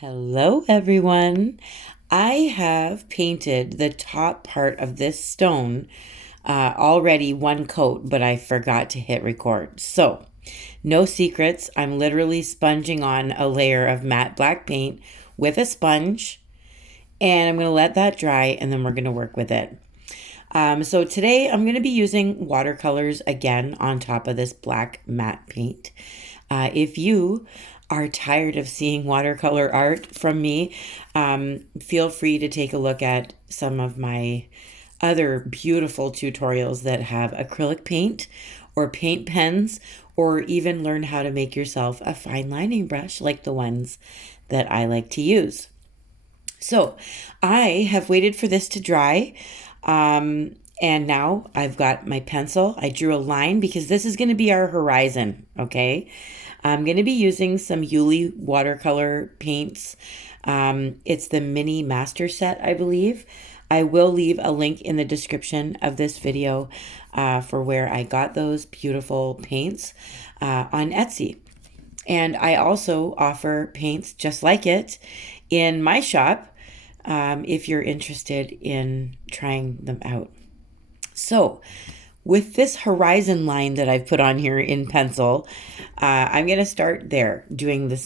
Hello everyone. I have painted the top part of this stone already one coat, but I forgot to hit record. So, no secrets. I'm literally sponging on a layer of matte black paint with a sponge, and I'm going to let that dry and then we're going to work with it. So today I'm going to be using watercolors again on top of this black matte paint. If you are tired of seeing watercolor art from me, feel free to take a look at some of my other beautiful tutorials that have acrylic paint or paint pens, or even learn how to make yourself a fine lining brush like the ones that I like to use. So I have waited for this to dry. And now I've got my pencil. I drew a line because this is going to be our horizon. Okay. I'm going to be using some Iuilewatercolour paints. It's the mini master set, I believe. I will leave a link in the description of this video for where I got those beautiful paints on Etsy. And I also offer paints just like it in my shop if you're interested in trying them out. So with this horizon line that I've put on here in pencil, I'm going to start there doing the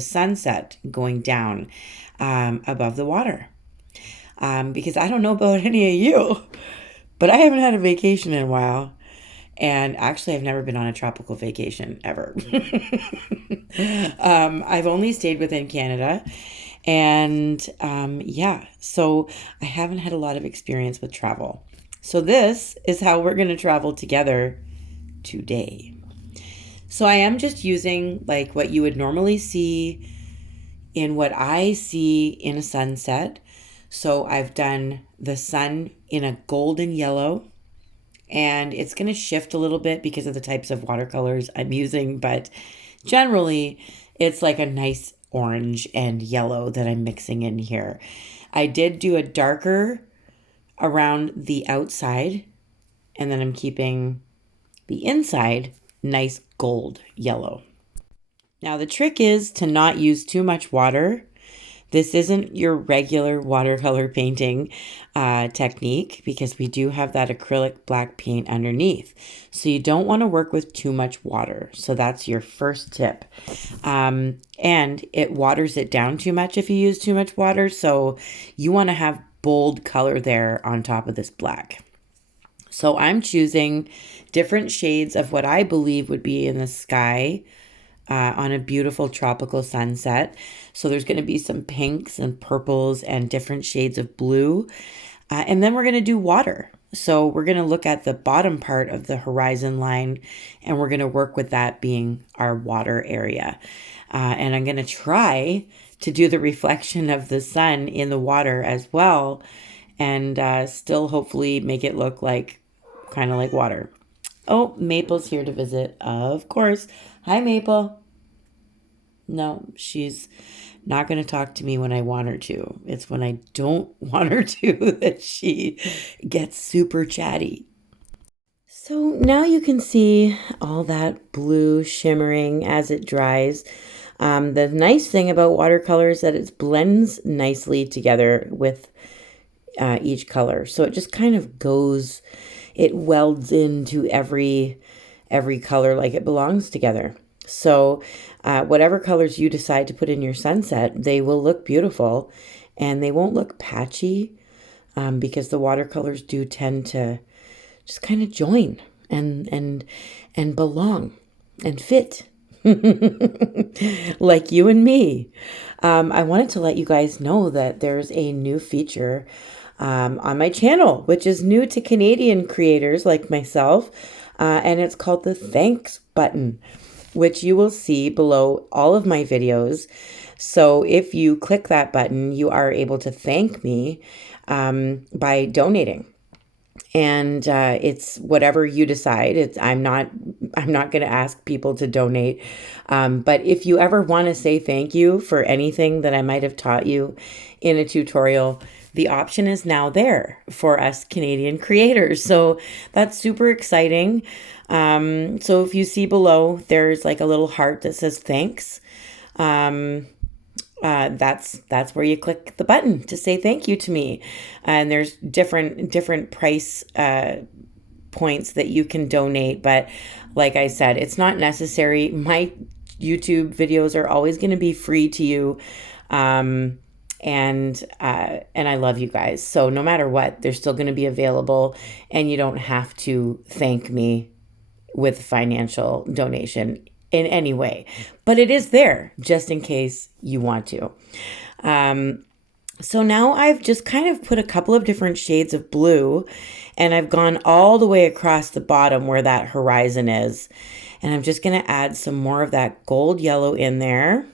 sunset going down above the water. Because I don't know about any of you, but I haven't had a vacation in a while. And actually, I've never been on a tropical vacation ever. I've only stayed within Canada. And yeah, so I haven't had a lot of experience with travel. So this is how we're going to travel together today. So I am just using like what you would normally see in what I see in a sunset. So I've done the sun in a golden yellow, and it's going to shift a little bit because of the types of watercolors I'm using, but generally it's like a nice orange and yellow that I'm mixing in here. I did do a darker around the outside, and then I'm keeping the inside nice gold yellow. Now the trick is to not use too much water. This isn't your regular watercolor painting technique because we do have that acrylic black paint underneath. So you don't want to work with too much water. So that's your first tip. And it waters it down too much if you use too much water. So you want to have bold color there on top of this black. So I'm choosing different shades of what I believe would be in the sky on a beautiful tropical sunset. So there's going to be some pinks and purples and different shades of blue. And then we're going to do water. So we're going to look at the bottom part of the horizon line, and we're going to work with that being our water area. And I'm going to try to do the reflection of the sun in the water as well, and still hopefully make it look like kind of like water. Oh, Maple's here to visit, of course. Hi, Maple. No, she's not going to talk to me when I want her to. It's when I don't want her to that she gets super chatty. So now you can see all that blue shimmering as it dries. The nice thing about watercolor is that it blends nicely together with each color. So it just kind of goes, it welds into every color like it belongs together. So whatever colors you decide to put in your sunset, they will look beautiful and they won't look patchy because the watercolors do tend to just kind of join and belong and fit. Like you and me. I wanted to let you guys know that there's a new feature on my channel, which is new to Canadian creators like myself, and it's called the thanks button, which you will see below all of my videos. So if you click that button, you are able to thank me by donating. And it's whatever you decide. I'm not going to ask people to donate. But if you ever want to say thank you for anything that I might have taught you in a tutorial, the option is now there for us Canadian creators. So that's super exciting. So if you see below, there's like a little heart that says thanks. that's where you click the button to say thank you to me. And there's different price points that you can donate, but like I said, it's not necessary. My YouTube videos are always going to be free to you. And I love you guys. So no matter what, they're still going to be available, and you don't have to thank me with financial donation in any way, but it is there just in case you want to. So now I've just kind of put a couple of different shades of blue, and I've gone all the way across the bottom where that horizon is. And I'm just going to add some more of that gold yellow in there.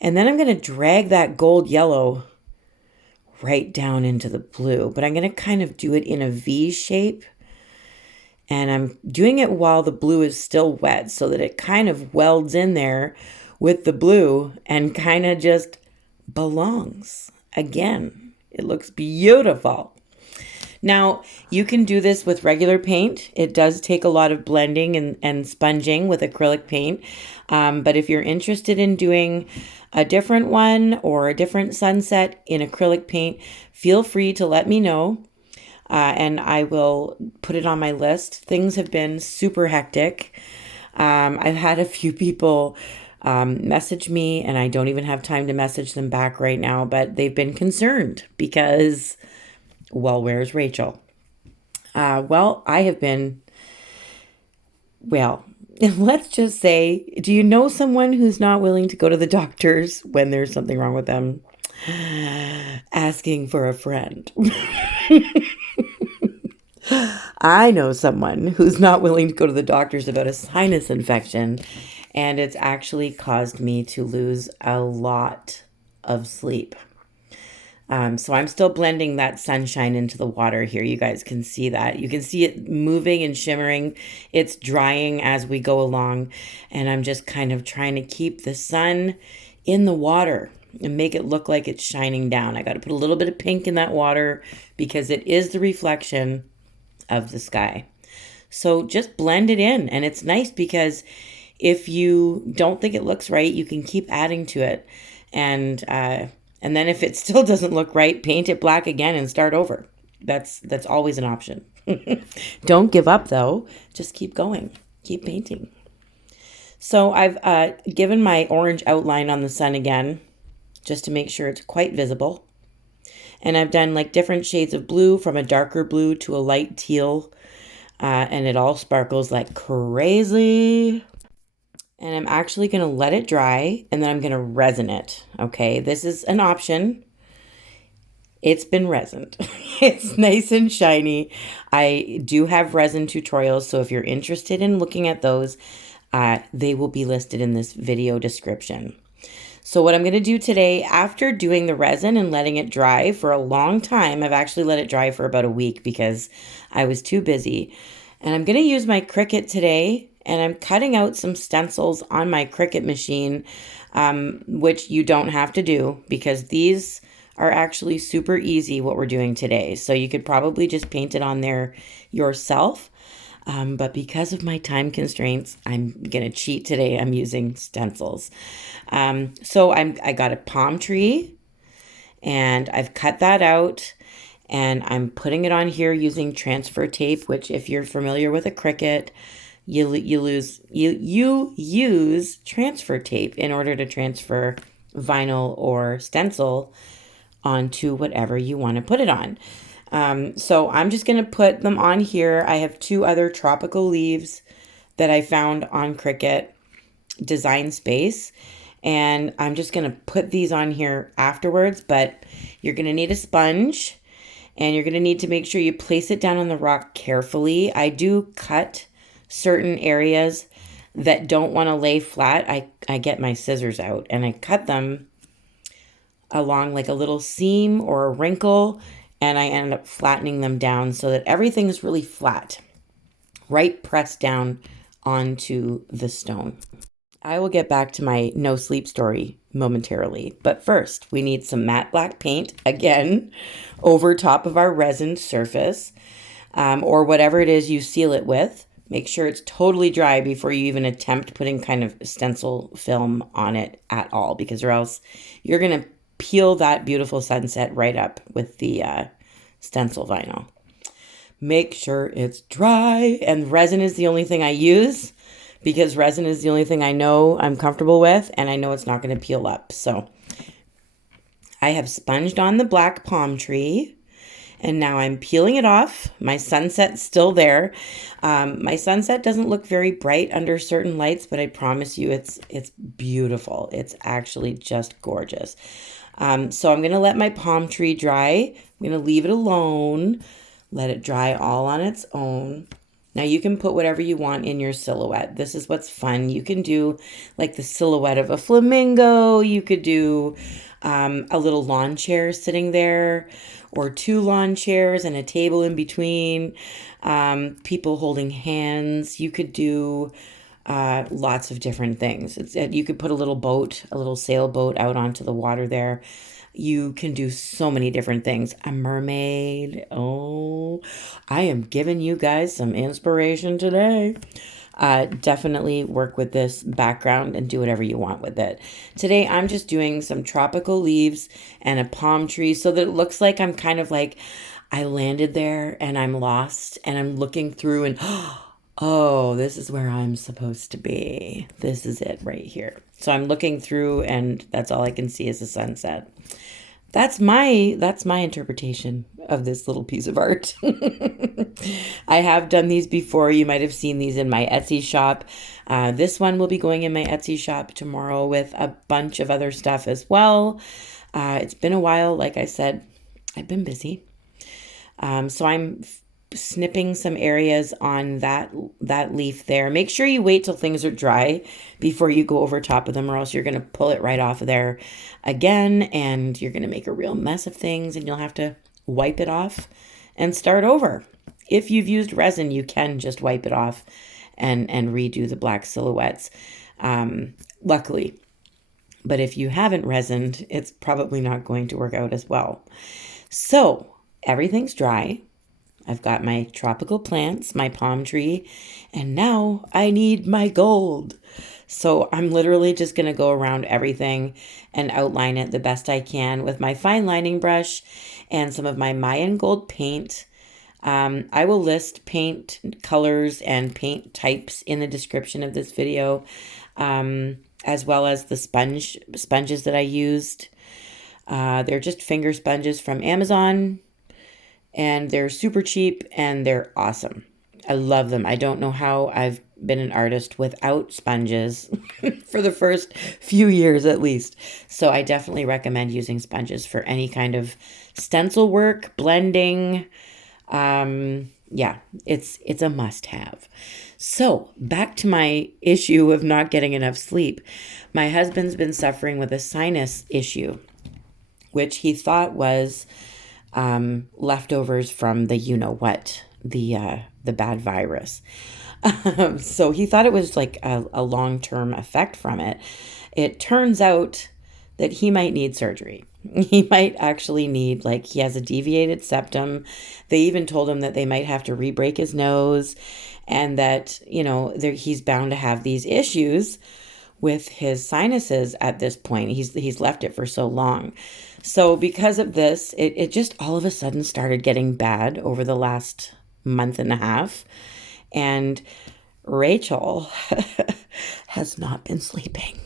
And then I'm going to drag that gold yellow right down into the blue, but I'm going to kind of do it in a V shape. And I'm doing it while the blue is still wet so that it kind of welds in there with the blue and kind of just belongs. Again, it looks beautiful. Now, you can do this with regular paint. It does take a lot of blending and sponging with acrylic paint. But if you're interested in doing a different one or a different sunset in acrylic paint, feel free to let me know. And I will put it on my list. Things have been super hectic. I've had a few people message me, and I don't even have time to message them back right now, but they've been concerned because, well, where's Rachel? Well, I have been, well, let's just say, do you know someone who's not willing to go to the doctors when there's something wrong with them? Asking for a friend. I know someone who's not willing to go to the doctors about a sinus infection, and it's actually caused me to lose a lot of sleep. So I'm still blending that sunshine into the water here. You guys can see that. You can see it moving and shimmering. It's drying as we go along, and I'm just kind of trying to keep the sun in the water and make it look like it's shining down. I got to put a little bit of pink in that water because it is the reflection of the sky. So just blend it in, and it's nice because if you don't think it looks right, you can keep adding to it, and then if it still doesn't look right, paint it black again and start over. That's always an option. Don't give up though. Just keep going. Keep painting. So I've given my orange outline on the sun again, just to make sure it's quite visible. And I've done like different shades of blue, from a darker blue to a light teal. And it all sparkles like crazy. And I'm actually going to let it dry, and then I'm going to resin it. Okay, this is an option. It's been resined. It's nice and shiny. I do have resin tutorials, so if you're interested in looking at those, they will be listed in this video description. So what I'm going to do today, after doing the resin and letting it dry for a long time, I've actually let it dry for about a week because I was too busy. And I'm going to use my Cricut today, and I'm cutting out some stencils on my Cricut machine, which you don't have to do because these are actually super easy what we're doing today. So you could probably just paint it on there yourself. But because of my time constraints, I'm going to cheat today. I'm using stencils. So I got a palm tree, and I've cut that out, and I'm putting it on here using transfer tape, which if you're familiar with a Cricut, you use transfer tape in order to transfer vinyl or stencil onto whatever you want to put it on. So I'm just going to put them on here. I have two other tropical leaves that I found on Cricut Design Space, and I'm just going to put these on here afterwards, but you're going to need a sponge, and you're going to need to make sure you place it down on the rock carefully. I do cut certain areas that don't want to lay flat. I get my scissors out and I cut them along like a little seam or a wrinkle, and I end up flattening them down so that everything is really flat, right pressed down onto the stone. I will get back to my no sleep story momentarily, but first we need some matte black paint, again, over top of our resin surface, or whatever it is you seal it with. Make sure it's totally dry before you even attempt putting kind of stencil film on it at all, because or else you're going to peel that beautiful sunset right up with the stencil vinyl. Make sure it's dry, and resin is the only thing I use because resin is the only thing I know I'm comfortable with, and I know it's not going to peel up. So I have sponged on the black palm tree. And now I'm peeling it off. My sunset's still there. My sunset doesn't look very bright under certain lights, but I promise you it's beautiful. It's actually just gorgeous. So I'm going to let my palm tree dry. I'm going to leave it alone. Let it dry all on its own. Now you can put whatever you want in your silhouette. This is what's fun. You can do like the silhouette of a flamingo. You could do a little lawn chair sitting there, or 2 lawn chairs and a table in between, people holding hands. You could do lots of different things. You could put a little boat, a little sailboat out onto the water there. You can do so many different things. A mermaid. Oh, I am giving you guys some inspiration today. Definitely work with this background and do whatever you want with it. Today, I'm just doing some tropical leaves and a palm tree so that it looks like I'm kind of like I landed there and I'm lost and I'm looking through and oh, this is where I'm supposed to be. This is it right here. So I'm looking through and that's all I can see is the sunset. That's my interpretation of this little piece of art. I have done these before. You might have seen these in my Etsy shop. This one will be going in my Etsy shop tomorrow with a bunch of other stuff as well. It's been a while. Like I said, I've been busy. So I'm snipping some areas on that leaf there. Make sure you wait till things are dry before you go over top of them, or else you're going to pull it right off of there again and you're going to make a real mess of things and you'll have to wipe it off and start over. If you've used resin, you can just wipe it off and redo the black silhouettes, luckily. But if you haven't resined, it's probably not going to work out as well. So everything's dry. I've got my tropical plants, my palm tree, and now I need my gold. So I'm literally just going to go around everything and outline it the best I can with my fine lining brush and some of my Mayan gold paint. I will list paint colors and paint types in the description of this video, as well as the sponges that I used. They're just finger sponges from Amazon. And they're super cheap and they're awesome. I love them. I don't know how I've been an artist without sponges for the first few years at least. So I definitely recommend using sponges for any kind of stencil work, blending. Yeah, it's a must-have. So back to my issue of not getting enough sleep. My husband's been suffering with a sinus issue, which he thought was leftovers from the you-know-what, the bad virus. So he thought it was like a long-term effect from it. It turns out that he might need surgery. He might actually need, like, he has a deviated septum. They even told him that they might have to re-break his nose and that, you know, he's bound to have these issues with his sinuses at this point. He's left it for so long. So because of this, it just all of a sudden started getting bad over the last month and a half. And Rachel has not been sleeping.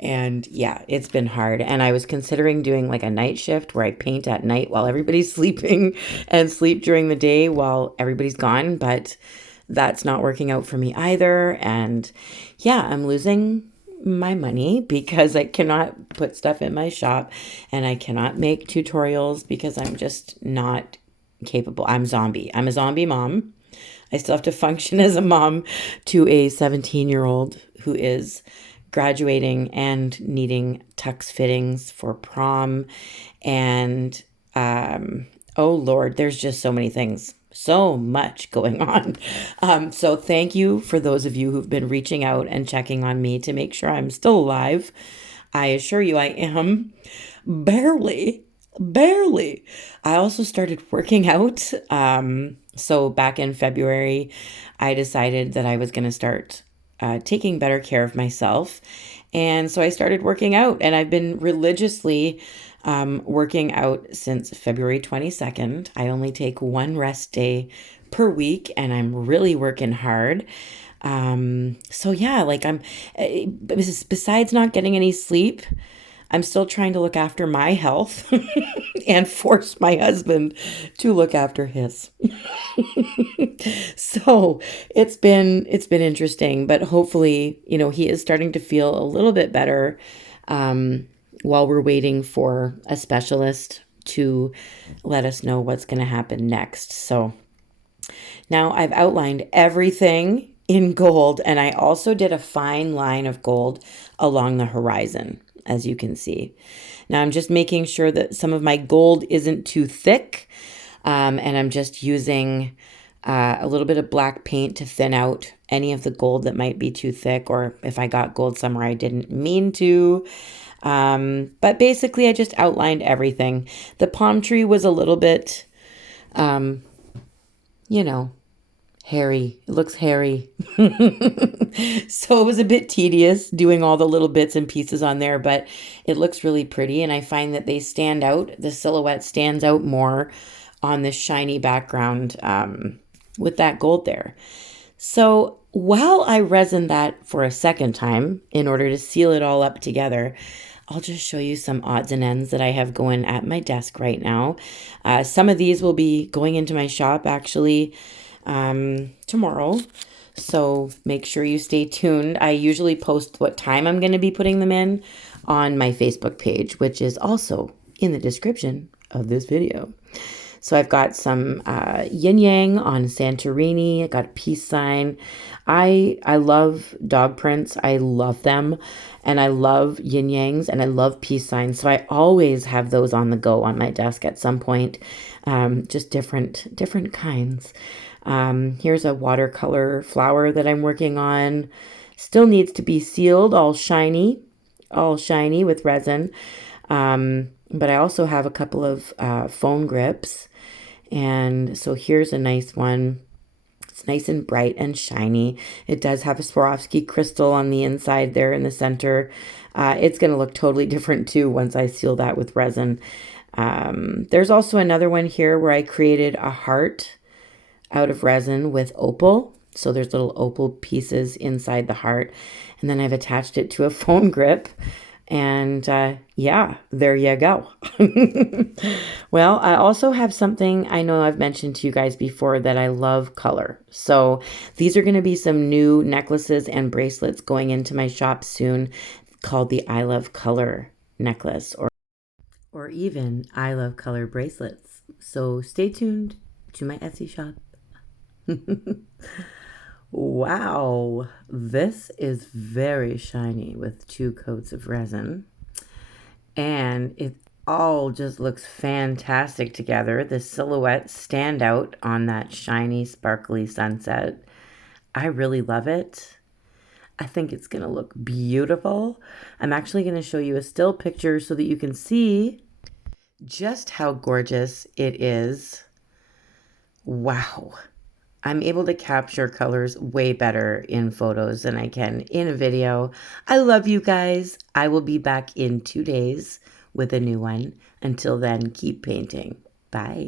And yeah, it's been hard. And I was considering doing like a night shift where I paint at night while everybody's sleeping and sleep during the day while everybody's gone. But that's not working out for me either. And yeah, I'm losing my money because I cannot put stuff in my shop and I cannot make tutorials because I'm just not capable. I'm a zombie mom. I still have to function as a mom to a 17-year-old who is graduating and needing tux fittings for prom. And oh Lord, there's just so many things. So much going on. So thank you for those of you who've been reaching out and checking on me to make sure I'm still alive. I assure you I am barely Barely. I also started working out. So back in February, I decided that I was going to start taking better care of myself. And so I started working out, and I've been religiously working out since February 22nd. I only take one rest day per week, and I'm really working hard. So yeah, like besides not getting any sleep, I'm still trying to look after my health and force my husband to look after his. So it's been interesting, but hopefully, he is starting to feel a little bit better while we're waiting for a specialist to let us know what's going to happen next. So now I've outlined everything in gold, and I also did a fine line of gold along the horizon, as you can see. Now I'm just making sure that some of my gold isn't too thick, and I'm just using a little bit of black paint to thin out any of the gold that might be too thick, or if I got gold somewhere I didn't mean to. But basically I just outlined everything. The palm tree was a little bit, you know, hairy. It looks hairy. So it was a bit tedious doing all the little bits and pieces on there, but it looks really pretty. And I find that they stand out. The silhouette stands out more on this shiny background with that gold there. So while I resin that for a second time in order to seal it all up together, I'll just show you some odds and ends that I have going at my desk right now. Some of these will be going into my shop actually tomorrow. So make sure you stay tuned. I usually post what time I'm going to be putting them in on my Facebook page, which is also in the description of this video. So I've got some yin yang on Santorini. I got a peace sign. I love dog prints. I love them. And I love yin yangs and I love peace signs. So I always have those on the go on my desk at some point. Just different kinds. Here's a watercolor flower that I'm working on. Still needs to be sealed, all shiny with resin. But I also have a couple of foam grips. And so here's a nice one. It's nice and bright and shiny. It does have a Swarovski crystal on the inside there in the center. It's going to look totally different too once I seal that with resin. There's also another one here where I created a heart out of resin with opal. So there's little opal pieces inside the heart. And then I've attached it to a foam grip. And yeah, there you go. Well, I also have something I know I've mentioned to you guys before that I love color. So these are going to be some new necklaces and bracelets going into my shop soon called the I Love Color necklace or even I Love Color bracelets. So stay tuned to my Etsy shop. Wow, this is very shiny with 2 coats of resin, and it all just looks fantastic together. The silhouettes stand out on that shiny, sparkly sunset. I really love it. I think it's going to look beautiful. I'm actually going to show you a still picture so that you can see just how gorgeous it is. Wow. I'm able to capture colors way better in photos than I can in a video. I love you guys. I will be back in 2 days with a new one. Until then, keep painting. Bye.